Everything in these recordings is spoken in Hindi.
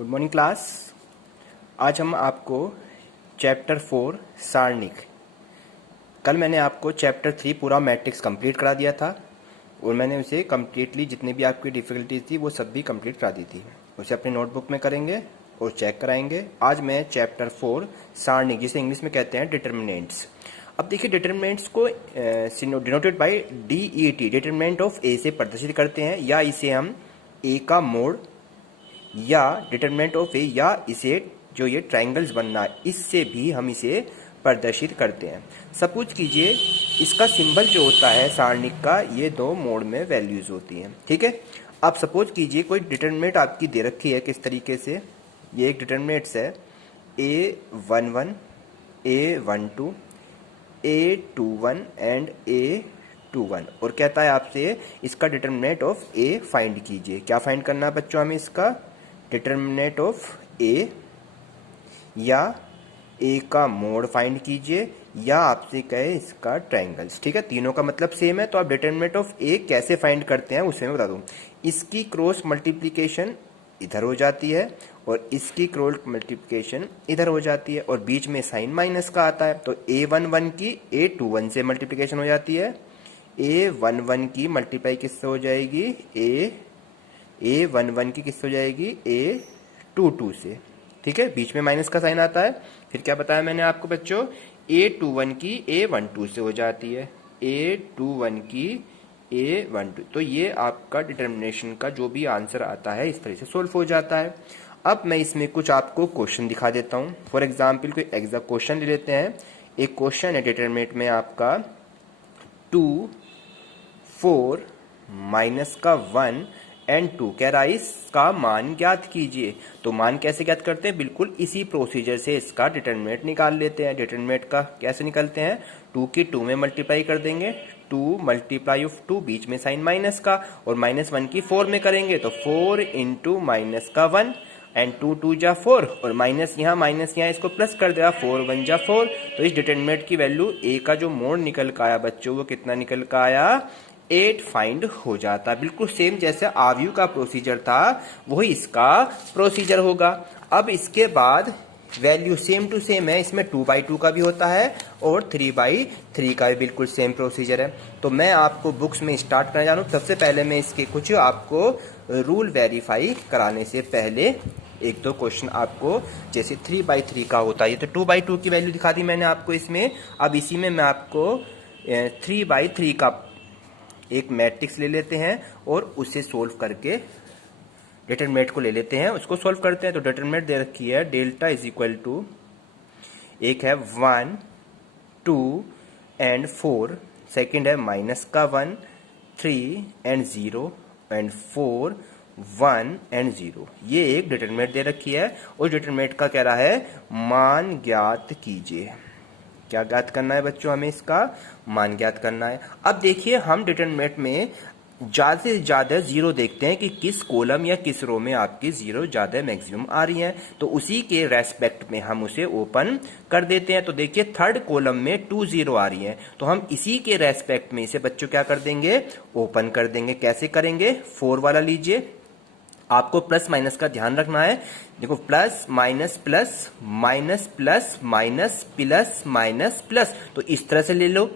Good morning class. आज हम आपको चैप्टर 4 सारणिक, कल मैंने आपको चैप्टर 3 पूरा मैट्रिक्स कंप्लीट करा दिया था और मैंने उसे कम्प्लीटली जितनी भी आपकी डिफ़िकल्टीज थी वो सब भी कंप्लीट करा दी थी। उसे अपने नोटबुक में करेंगे और चेक कराएंगे। आज मैं चैप्टर 4 सारणिक, जिसे इंग्लिश में कहते हैं डिटर्मिनेंट्स। अब देखिए, डिटर्मिनेंट्स को denoted by DET, determinant of A से प्रदर्शित करते हैं, या इसे हम ए का मोड या डिटर्मिनेंट ऑफ ए, या इसे जो ये ट्रायंगल्स बनना है इससे भी हम इसे प्रदर्शित करते हैं। सपोज कीजिए इसका सिंबल जो होता है सारणिक का, ये दो मोड में वैल्यूज होती हैं, ठीक है। अब सपोज कीजिए कोई डिटर्मिनेंट आपकी दे रखी है किस तरीके से, ये एक डिटर्मिनेंट्स है A11, A12, A21 and A21, और कहता है आपसे इसका डिटर्मिनेंट ऑफ ए फाइंड कीजिए। क्या फाइंड करना है बच्चों हमें? इसका डिटर्मिनेंट ऑफ ए, या ए का मोड फाइंड कीजिए, या आपसे कहे इसका ट्रायंगल्स, ठीक है। तीनों का मतलब सेम है, तो आप डिटर्मिनेंट ऑफ ए कैसे फाइंड करते हैं उसे मैं बता दूं। इसकी क्रॉस मल्टीप्लिकेशन इधर हो जाती है और इसकी क्रॉस मल्टीप्लिकेशन इधर हो जाती है, और बीच में साइन माइनस का आता है, तो A11 की A21 से मल्टीप्लिकेशन हो जाती है, A11 की मल्टीप्लाई किससे हो जाएगी? A11 की किससे हो जाएगी? A22 से, ठीक है। बीच में माइनस का साइन आता है। फिर क्या बताया मैंने आपको बच्चों? A21 की A12 से हो जाती है, A21 की A12। तो ये आपका डिटर्मिनेशन का जो भी आंसर आता है इस तरह से सोल्व हो जाता है। अब मैं इसमें कुछ आपको क्वेश्चन दिखा देता हूँ। फॉर एग्जाम्पल कोई एग्जाम क्वेश्चन ले लेते हैं। एक क्वेश्चन है डिटर्मिनेंट में आपका 2, 4 माइनस का 1 एंड 2, कह रहा है इसका मान ज्ञात कीजिए। तो मान कैसे ज्ञात करते हैं? बिल्कुल इसी प्रोसीजर से इसका डिटर्मिनेंट निकाल लेते हैं। डिटर्मिनेंट का कैसे निकालते हैं? 2 की 2 में मल्टीप्लाई कर देंगे, 2 मल्टीप्लाई ऑफ 2, बीच में साइन माइनस का, और -1 की 4 में करेंगे तो 4 इंटू माइनस का 1 एंड 2 2 जा 4, और माइनस यहाँ इसको प्लस कर देगा, 4 1 जा 4। तो इस डिटर्मिनेंट की वैल्यू ए का जो मोड निकल का आया बच्चों, वो कितना निकल का आया? 8 फाइंड हो जाता। बिल्कुल सेम जैसे आव्यू का प्रोसीजर था वही इसका प्रोसीजर होगा। अब इसके बाद वैल्यू सेम टू सेम है, इसमें 2/2 का भी होता है और 3/3 का भी बिल्कुल सेम प्रोसीजर है। तो मैं आपको बुक्स में स्टार्ट करना जानूँ, सबसे पहले मैं इसके कुछ आपको रूल वेरीफाई कराने से पहले एक दो क्वेश्चन आपको, जैसे 3/3 का होता है, तो 2/2 की वैल्यू दिखा दी मैंने आपको इसमें। अब इसी में मैं आपको 3/3 का एक मैट्रिक्स ले लेते हैं और उसे सोल्व करके डिटर्मिनेंट को ले लेते हैं, उसको सोल्व करते हैं। तो डिटर्मिनेंट दे रखी है डेल्टा इज इक्वल टू, एक है 1 2 एंड 4, सेकंड है माइनस का 1 3 एंड 0 एंड 4 1 एंड 0। ये एक डिटर्मिनेंट दे रखी है और डिटर्मिनेंट का कह रहा है मान ज्ञात कीजिए। क्या ज्ञात करना है बच्चों? हमें इसका मान ज्ञात करना है। अब देखिए हम डिटर्मिनेंट में ज्यादा से ज्यादा जीरो देखते हैं कि किस कॉलम या किस रो में आपकी जीरो ज्यादा मैक्सिमम आ रही है, तो उसी के रेस्पेक्ट में हम उसे ओपन कर देते हैं। तो देखिए थर्ड कॉलम में 2 0 आ रही है, तो हम इसी के रेस्पेक्ट में इसे बच्चों क्या कर देंगे? ओपन कर देंगे। कैसे करेंगे? 4 वाला लीजिए, आपको प्लस माइनस का ध्यान रखना है। देखो plus minus plus minus plus minus plus minus plus, तो इस तरह से ले लो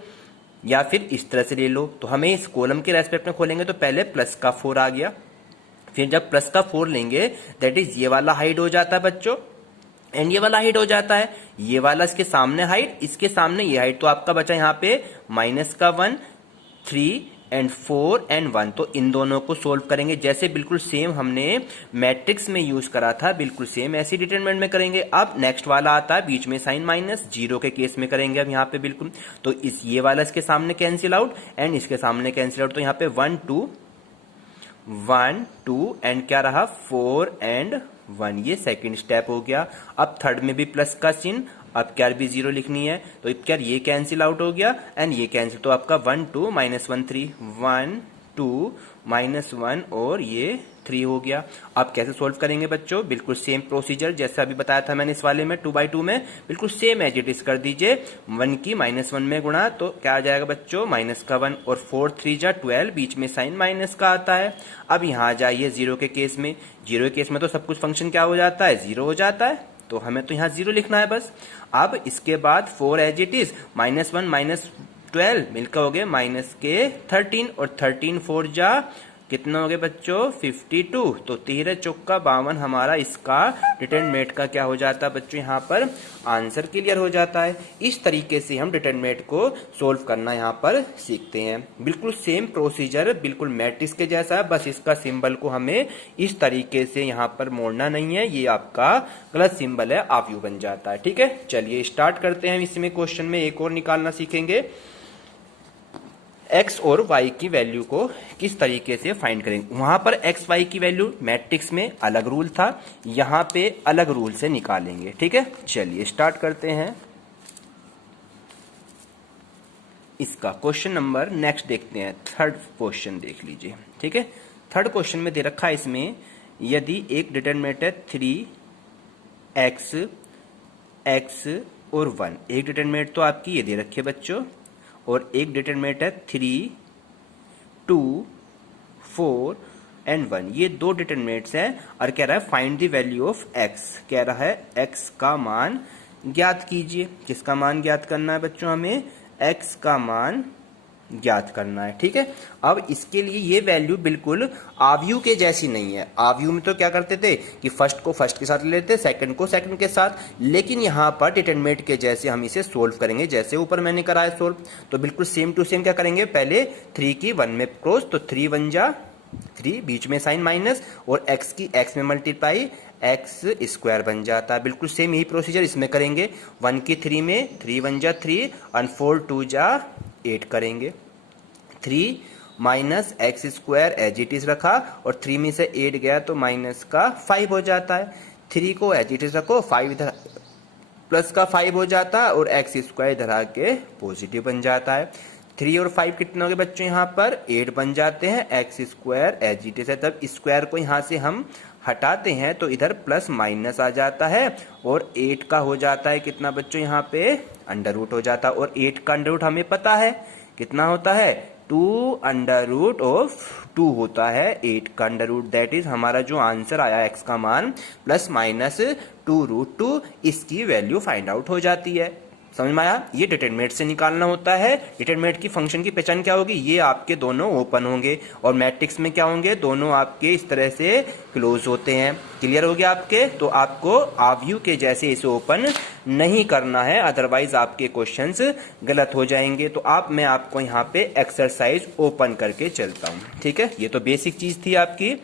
या फिर इस तरह से ले लो। तो हमें इस कॉलम के रेस्पेक्ट में खोलेंगे तो पहले प्लस का 4 आ गया, फिर जब प्लस का 4 लेंगे दैट इज ये वाला हाइड हो जाता है बच्चों, एंड ये वाला हाइड हो जाता है, ये वाला इसके सामने हाइड, इसके सामने ये हाइड, तो आपका बचा यहाँ पे माइनस का 1 3 एंड 4 एंड 1। तो इन दोनों को सोल्व करेंगे जैसे बिल्कुल सेम हमने मैट्रिक्स में यूज करा था, बिल्कुल सेम ऐसी डिटरमिनेंट में करेंगे। अब नेक्स्ट वाला आता है बीच में साइन माइनस, 0 के केस में करेंगे अब यहाँ पे बिल्कुल। तो इस ये वाला इसके सामने कैंसिल आउट एंड इसके सामने कैंसिल आउट, तो यहाँ पे 1 2 एंड क्या रहा? 4 एंड 1। ये सेकंड स्टेप हो गया। अब थर्ड में भी प्लस का चिन्ह, अब क्या भी 0 लिखनी है, तो क्या ये कैंसिल आउट हो गया एंड ये कैंसिल, तो आपका 1 2 -1 3 1 2 -1 और ये 3 हो गया। अब कैसे सोल्व करेंगे बच्चों, बिल्कुल सेम प्रोसीजर जैसा अभी बताया था मैंने इस वाले में 2/2 में, बिल्कुल सेम एज इट इज कर दीजिए। 1 की -1 में गुणा तो क्या आ जाएगा बच्चों, -1 और 4 3 जा 12, बीच में साइन माइनस का आता है। अब यहाँ आ जाइए जीरो के केस में, जीरो के केस में तो सब कुछ फंक्शन क्या हो जाता है, जीरो हो जाता है, तो हमें तो यहाँ जीरो लिखना है बस। अब इसके बाद 4 एज इट इज, -1 -12 मिलकर हो गए -13 और 13 4 जा कितना हो गया बच्चों, 52। तो 13 चौका 52 हमारा इसका डिटरमिनेंट का क्या हो जाता है बच्चों, यहाँ पर आंसर क्लियर हो जाता है। इस तरीके से हम डिटरमिनेंट को सोल्व करना यहाँ पर सीखते हैं। बिल्कुल सेम प्रोसीजर, बिल्कुल मैट्रिक्स के जैसा है, बस इसका सिंबल को हमें इस तरीके से यहाँ पर मोड़ना नहीं है, ये आपका गलत सिंबल है, आप यू बन जाता है। ठीक है, चलिए स्टार्ट करते हैं। इसमें क्वेश्चन में एक और निकालना सीखेंगे, x और y की वैल्यू को किस तरीके से फाइंड करेंगे। वहां पर x y की वैल्यू मैट्रिक्स में अलग रूल था, यहां पे अलग रूल से निकालेंगे। ठीक है, चलिए स्टार्ट करते हैं। इसका क्वेश्चन नंबर नेक्स्ट देखते हैं, थर्ड क्वेश्चन देख लीजिए। ठीक है, थर्ड क्वेश्चन में दे रखा है इसमें, यदि एक डिटरमिनेंट है 3x x और 1, एक डिटरमिनेंट तो आपकी ये दे रखी है बच्चों, और एक डिटरमिनेंट है 3 2 4 एंड 1, ये दो डिटरमिनेंट्स हैं। और कह रहा है find the value of x, कह रहा है x का मान ज्ञात कीजिए। किसका मान ज्ञात करना है बच्चों, हमें x का मान ज्ञात करना है। ठीक है, अब इसके लिए ये वैल्यू बिल्कुल आव्यू के जैसी नहीं है। आव्यू में तो क्या करते थे कि फर्स्ट को फर्स्ट के साथ ले लेते, सेकंड को सेकंड के साथ, लेकिन यहाँ पर डिटरमिनेंट के जैसे हम इसे सोल्व करेंगे, जैसे ऊपर मैंने करा है सोल्व। तो बिल्कुल सेम टू सेम क्या करेंगे, पहले 3 की 1 में क्रॉस, तो 3 1 जा 3, बीच में साइन माइनस, और x की x में मल्टीप्लाई, एक्स स्क्वायर बन जाता है। बिल्कुल सेम यही प्रोसीजर इसमें करेंगे। 1 की 3 में 3 1 जा 3 और 4 2 जा 8 करेंगे। 3 minus X square as it is रखा, और 3 में से 8 गया तो माइनस का 5 हो जाता है। 3 को एज इट इज रखो, 5 इधर प्लस का 5 हो जाता है, और एक्स स्क्वायर इधर आके पॉजिटिव बन जाता है। 3 और 5 कितने हो गए बच्चों, यहाँ पर 8 बन जाते हैं। X square as it is है, तब स्क्वायर को यहाँ से हम हटाते हैं तो इधर प्लस माइनस आ जाता है, और 8 का हो जाता है कितना बच्चों, यहाँ पे अंडर रूट हो जाता है। और 8 का अंडर रूट हमें पता है कितना होता है, 2 अंडर रूट ऑफ 2 होता है 8 का अंडर रूट। दैट इज हमारा जो आंसर आया x का मान प्लस माइनस 2√2, इसकी वैल्यू फाइंड आउट हो जाती है। समझ में आया, ये डिटरमिनेंट से निकालना होता है। डिटरमिनेंट की फंक्शन की पहचान क्या होगी, ये आपके दोनों ओपन होंगे, और मैट्रिक्स में क्या होंगे, दोनों आपके इस तरह से क्लोज होते हैं। क्लियर हो गया आपके, तो आपको आव्यू के जैसे इसे ओपन नहीं करना है, अदरवाइज आपके क्वेश्चंस गलत हो जाएंगे। तो मैं आपको यहाँ पे एक्सरसाइज ओपन करके चलता हूँ। ठीक है, ये तो बेसिक चीज थी आपकी।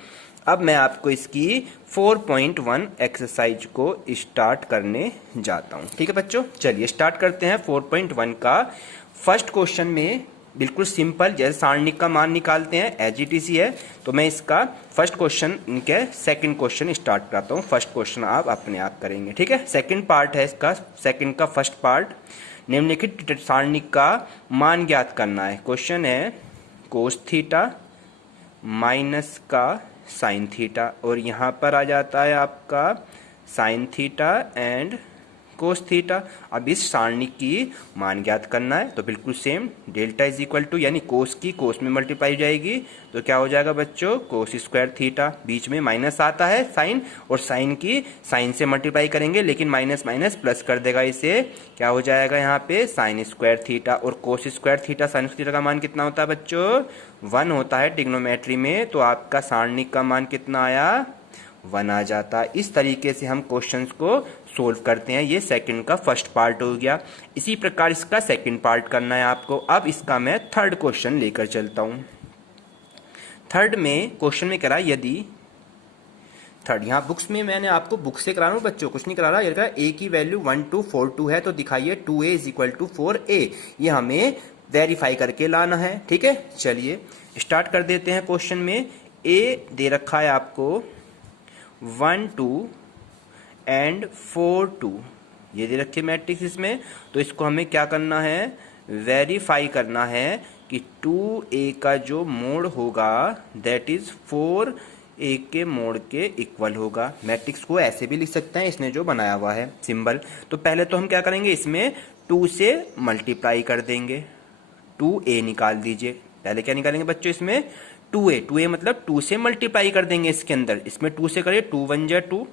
अब मैं आपको इसकी 4.1 एक्सरसाइज को स्टार्ट करने जाता हूं। ठीक है बच्चों, चलिए स्टार्ट करते हैं 4.1 का। फर्स्ट क्वेश्चन में बिल्कुल सिंपल, जैसे सारणिक का मान निकालते हैं एज इट इज है, तो मैं इसका फर्स्ट क्वेश्चन के सेकंड क्वेश्चन स्टार्ट करता हूं। फर्स्ट क्वेश्चन आप अपने आप करेंगे। ठीक है, सेकंड पार्ट है इसका, सेकंड का फर्स्ट पार्ट, निम्नलिखित सारणिक का मान ज्ञात करना है। क्वेश्चन है कोस थीटा माइनस का साइन थीटा, और यहाँ पर आ जाता है आपका sine theta and cos theta. अब इस सारणिक की मान ज्ञात करना है, तो बिल्कुल same, delta is equal to, यानी कोस की कोस में मल्टीप्लाई जाएगी तो क्या हो जाएगा बच्चों, कोस स्क्वायर थीटा, बीच में माइनस आता है साइन, और साइन की साइन से मल्टीप्लाई करेंगे, लेकिन माइनस माइनस प्लस कर देगा, इसे क्या हो जाएगा यहाँ पे साइन स्क्वायर थीटा। और cos square theta sine theta का मान कितना होता है बच्चों, 1 होता है ट्रिग्नोमेट्री में, तो आपका सारणिक का मान कितना आया, 1 आ जाता है। इस तरीके से हम क्वेश्चंस को सोल्व करते हैं। ये सेकंड का फर्स्ट पार्ट हो गया। इसी प्रकार इसका सेकंड पार्ट करना है आपको। अब इसका मैं थर्ड क्वेश्चन लेकर चलता हूं। थर्ड में क्वेश्चन में कह रहा है, यदि थर्ड, यहाँ बुक्स में मैंने आपको बुक से करा रहा हूँ बच्चों, कुछ नहीं करा रहा। ये a की वैल्यू 1242 है, तो दिखाइए 2a is equal to 4a, ये हमें वेरीफाई करके लाना है। ठीक है, चलिए स्टार्ट कर देते हैं। क्वेश्चन में a दे रखा है आपको 1 2 एंड 4 2, ये दे रखे मैट्रिक्स इसमें, तो इसको हमें क्या करना है, वेरीफाई करना है कि 2a का जो मोड होगा दैट इज 4 ए के मोड़ के इक्वल होगा। मैट्रिक्स को ऐसे भी लिख सकते हैं, इसने जो बनाया हुआ है सिंबल। तो पहले तो हम क्या करेंगे, इसमें 2 से मल्टीप्लाई कर देंगे, 2a निकाल दीजिए। पहले क्या निकालेंगे बच्चों, इसमें 2a मतलब 2 से मल्टीप्लाई कर देंगे इसके अंदर। इसमें 2 से करिए, 2 1 जा 2,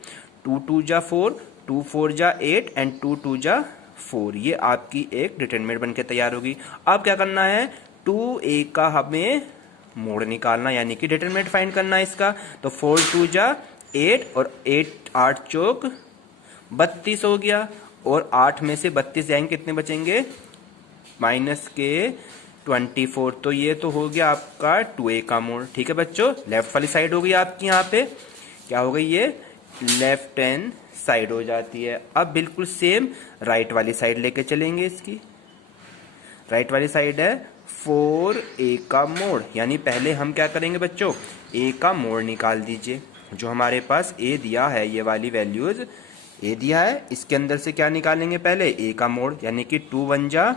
2 2 जा 4, 2 4 जा 8 एंड 2 2 जा 4। ये आपकी एक डिटरमिनेंट बनके तैयार होगी। अब क्या करना है, 2a का हमें मोड़ निकालना, यानी कि डिटरमिनेंट फाइंड करना है इसका। तो 4 2 जा 8 और 8 8 चौक 32 हो गया, और 8 में से 32 जाएंगे, कितने बचेंगे, माइनस के 24। तो ये तो हो गया आपका 2a का मोड़। ठीक है बच्चों, लेफ्ट वाली साइड हो गई आपकी, यहाँ पे क्या हो गई, ये लेफ्ट हैंड साइड हो जाती है। अब बिल्कुल सेम राइट वाली साइड लेके चलेंगे इसकी। राइट वाली साइड है 4a का मोड़, यानी पहले हम क्या करेंगे बच्चों, a का मोड़ निकाल दीजिए। जो हमारे पास a दिया है, ये वाली वैल्यूज a दिया है, इसके अंदर से क्या निकालेंगे, पहले a का मोड़, यानी कि 2 1 जा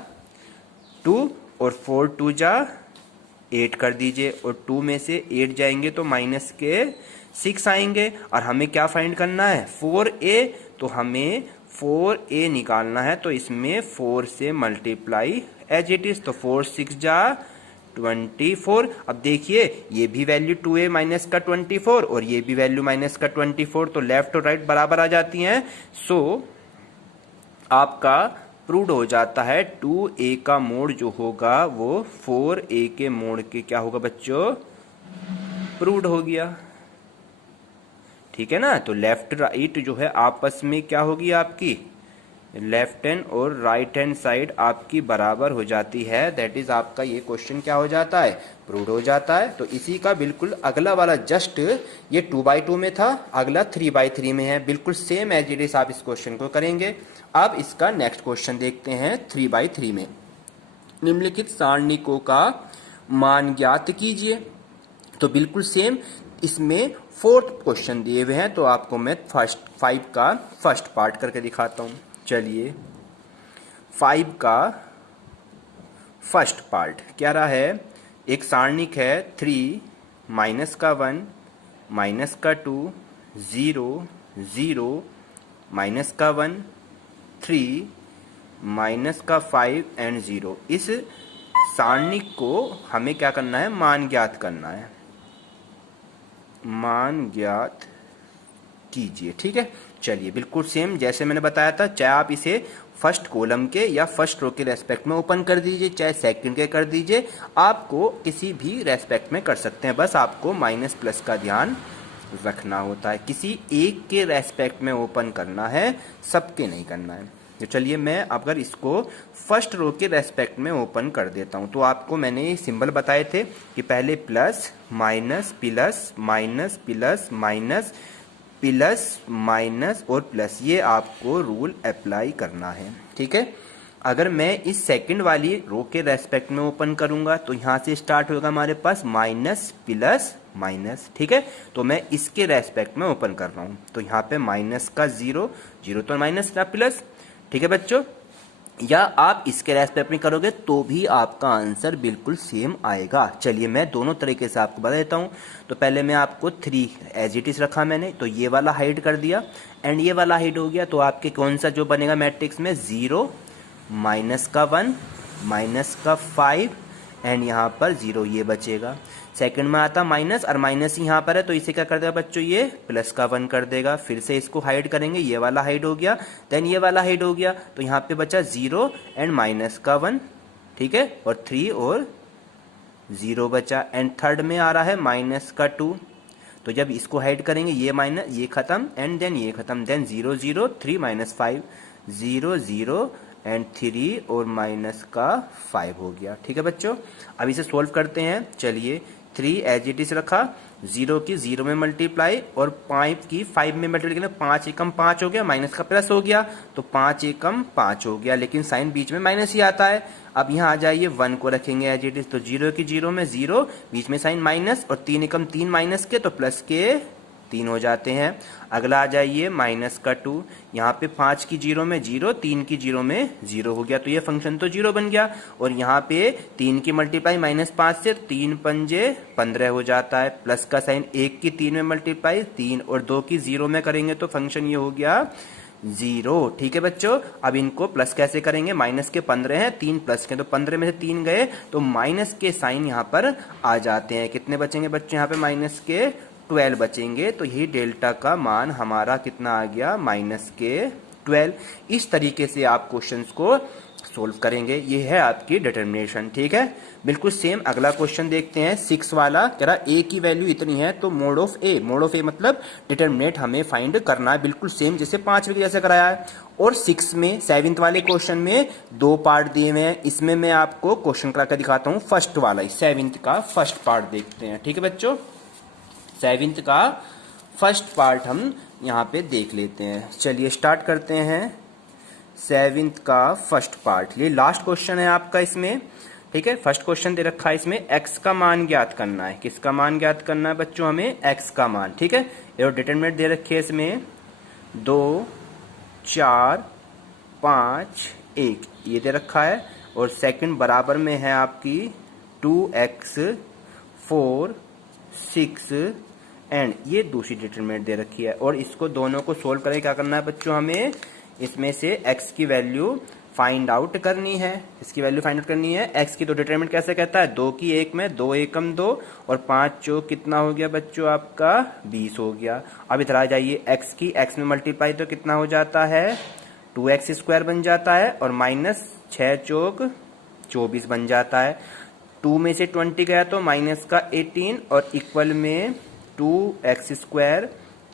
2 और 4 2 जा 8 कर दीजिए, और 2 में से 8 जाएंगे तो माइनस के 6 आएंगे। और हमें क्या फाइंड करना है, 4a, तो हमें 4a निकालना है। तो इसमें 4 से मल्टीप्लाई एज इट इज, तो 4 6 जा 24। अब देखिए, ये भी वैल्यू 2a माइनस का 24 और ये भी वैल्यू माइनस का 24, तो लेफ्ट और राइट बराबर आ जाती हैं। सो आपका प्रूव हो जाता है 2a का मोड़ जो होगा वो 4a के मोड़ के क्या होगा बच्चों, प्रूव्ड हो गया। ठीक है ना। तो लेफ्ट राइट जो है आपस में क्या होगी, आपकी लेफ्ट हैंड और राइट हैंड साइड आपकी बराबर हो जाती है। दैट इज आपका ये क्वेश्चन क्या हो जाता है, प्रूव्ड हो जाता है। तो इसी का बिल्कुल अगला वाला, जस्ट ये 2/2 में था, अगला 3/3 में है। बिल्कुल सेम एज इट इज आप इस क्वेश्चन को करेंगे। अब इसका नेक्स्ट क्वेश्चन देखते हैं 3/3 में। निम्नलिखित सारणिकों का मान ज्ञात कीजिए। तो बिल्कुल सेम इसमें 4th क्वेश्चन दिए हुए हैं, तो आपको मैं 5 का फर्स्ट पार्ट करके दिखाता हूं। चलिए, 5 का फर्स्ट पार्ट क्या रहा है, एक सारणिक है 3 माइनस का 1 माइनस का 2 0 0 माइनस का 1 3 माइनस का 5 एंड 0। इस सारणिक को हमें क्या करना है, मान ज्ञात करना है। मान ज्ञात कीजिए। ठीक है, चलिए बिल्कुल सेम जैसे मैंने बताया था, चाहे आप इसे फर्स्ट कॉलम के या फर्स्ट रो के रेस्पेक्ट में ओपन कर दीजिए, चाहे सेकंड के कर दीजिए, आपको किसी भी रेस्पेक्ट में कर सकते हैं। बस आपको माइनस प्लस का ध्यान रखना होता है, किसी एक के रेस्पेक्ट में ओपन करना है, सबके नहीं करना है। तो चलिए, मैं अगर इसको फर्स्ट रो के रेस्पेक्ट में ओपन कर देता हूं, तो आपको मैंने सिंबल बताए थे कि पहले plus minus plus minus plus minus plus minus और प्लस, ये आपको रूल अप्लाई करना है। ठीक है, अगर मैं इस सेकंड वाली रो के रेस्पेक्ट में ओपन करूंगा तो यहां से स्टार्ट होगा हमारे पास माइनस प्लस माइनस। ठीक है, तो मैं इसके रेस्पेक्ट में ओपन कर रहा हूं, तो यहाँ पे माइनस का 0 0 तो माइनस का प्लस। ठीक है बच्चों, या आप इसके रेस्पेक्ट में करोगे तो भी आपका आंसर बिल्कुल सेम आएगा। चलिए, मैं दोनों तरीके से आपको बता देता हूँ। तो पहले मैं आपको 3 एज इट इज रखा मैंने, तो ये वाला हाइड कर दिया एंड ये वाला हाइड हो गया। तो आपके कौन सा जो बनेगा मैट्रिक्स में, 0 माइनस का 1 माइनस का 5 एंड यहाँ पर 0 ये बचेगा। सेकंड में आता माइनस, और माइनस यहाँ पर है तो इसे क्या कर देगा बच्चों, ये प्लस का 1 कर देगा। फिर से इसको हाइड करेंगे, ये वाला हाइड हो गया, देन ये वाला हाइड हो गया, तो यहाँ पे बचा 0 एंड माइनस का 1। ठीक है, और 3 और 0 बचा, एंड थर्ड में आ रहा है माइनस का 2। तो जब इसको हाइड करेंगे, ये माइनस, ये खत्म एंड देन ये खत्म, देन 0 0 3 माइनस 5 0 0 एंड 3 और माइनस का 5 हो गया। ठीक है बच्चों, अब इसे सोल्व करते हैं। चलिए, 3 एज इट इज रखा, 0 की 0 में मल्टीप्लाई और 5 की 5 में मल्टीप्लाई, 5 एकम 5 हो गया, माइनस का प्लस हो गया, तो 5 एकम 5 हो गया, लेकिन साइन बीच में माइनस ही आता है। अब यहाँ आ जाइए, 1 को रखेंगे एज इट इज, तो 0 की 0 में 0, बीच में साइन माइनस, और 3 एकम 3 माइनस के, तो प्लस के 3 हो जाते हैं। अगला आ जाइए माइनस का 2, यहाँ पे 5 की 0 में 0, 3 की 0 में 0 हो गया, तो ये फंक्शन तो 0 बन गया। और यहाँ पे 3 की मल्टीप्लाई -5 से 3 पंजे 15 हो जाता है, प्लस का साइन 1 की 3 में मल्टीप्लाई 3 और 2 की 0 में करेंगे तो फंक्शन ये हो गया 0। ठीक है बच्चों, अब इनको प्लस कैसे करेंगे, माइनस के 15 हैं, 3 प्लस के, तो 15 में से 3 गए तो माइनस के साइन यहाँ पर आ जाते हैं। कितने बचेंगे बच्चों यहाँ पे, माइनस के 12 बचेंगे। तो यही डेल्टा का मान हमारा कितना आ गया, माइनस के 12। इस तरीके से आप क्वेश्चंस को सोल्व करेंगे, ये है आपकी डिटर्मिनेशन। ठीक है, बिल्कुल सेम अगला क्वेश्चन देखते हैं 6 वाला। कह रहा ए की वैल्यू इतनी है तो मोड ऑफ ए मतलब डिटर्मिनेट हमें फाइंड करना है, बिल्कुल सेम जैसे 5वें के जैसे कराया है। और 6 में 7th वाले क्वेश्चन में 2 पार्ट दिए हुए हैं, इसमें मैं आपको क्वेश्चन करा के दिखाता हूँ फर्स्ट वाला, 7th का फर्स्ट पार्ट देखते हैं। ठीक है बच्चों, 7th का फर्स्ट पार्ट हम यहाँ पे देख लेते हैं। चलिए स्टार्ट करते हैं 7th का फर्स्ट पार्ट। ये लास्ट क्वेश्चन है आपका इसमें। ठीक है, फर्स्ट क्वेश्चन दे रखा है इसमें x का मान ज्ञात करना है। किसका मान ज्ञात करना है बच्चों, हमें x का मान। ठीक है, और डिटरमिनेंट दे रखी है इसमें 2, 4, 5, 1 ये दे रखा है। और सेकंड बराबर में है आपकी 2x, 4, 6 एंड ये दूसरी डिटरमिनेंट दे रखी है। और इसको दोनों को सोल्व करके क्या करना है बच्चों, हमें इसमें से x की वैल्यू फाइंड आउट करनी है। इसकी वैल्यू फाइंड आउट करनी है। x की तो डिटरमिनेंट कैसे कहता है, 2 की 1 में 2 एकम 2 और 5 चौक कितना हो गया बच्चों आपका 20 हो गया। अब इधर आ जाइए x की, x में मल्टीप्लाई तो कितना हो जाता है 2x स्क्वायर बन जाता है और माइनस 6 चौक 24 बन जाता है। 2 में से 20 गया तो माइनस का 18 और इक्वल में 2x स्क्वायर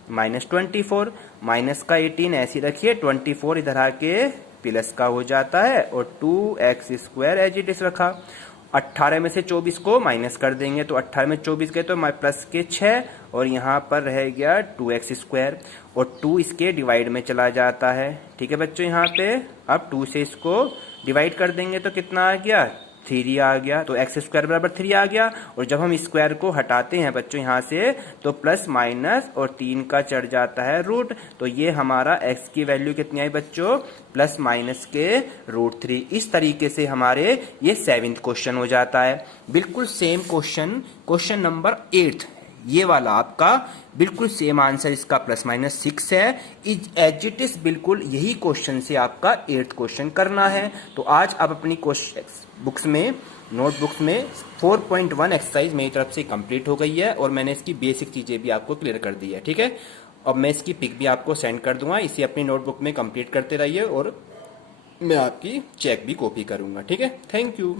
माइनस 24, माइनस का 18 ऐसी रखिए, 24 इधर आके प्लस का हो जाता है और 2x square as it is रखा। 18 में से 24 को माइनस कर देंगे तो 18 में 24 गए तो प्लस के 6 और यहाँ पर रह गया 2x स्क्वायर और 2 इसके डिवाइड में चला जाता है। ठीक है बच्चों, यहाँ पे अब 2 से इसको डिवाइड कर देंगे तो कितना आ गया 3 आ गया, तो x स्क्वायर बराबर 3 आ गया। और जब हम स्क्वायर को हटाते हैं बच्चों यहाँ से तो प्लस माइनस और 3 का चढ़ जाता है रूट, तो ये हमारा x की वैल्यू कितनी आई बच्चों, प्लस माइनस के √3। इस तरीके से हमारे ये 7th क्वेश्चन हो जाता है। बिल्कुल सेम क्वेश्चन, क्वेश्चन नंबर 8 ये वाला आपका बिल्कुल सेम आंसर इसका +-6 है। एज इट इज बिल्कुल यही क्वेश्चन से आपका 8th क्वेश्चन करना है। तो आज आप अपनी बुक्स में, नोटबुक्स में 4.1 एक्सरसाइज मेरी तरफ से कंप्लीट हो गई है और मैंने इसकी बेसिक चीजें भी आपको क्लियर कर दी है। ठीक है, अब मैं इसकी पिक भी आपको सेंड कर दूंगा, इसे अपनी नोटबुक में कंप्लीट करते रहिए और मैं आपकी चेक भी कॉपी करूंगा। ठीक है, थैंक यू।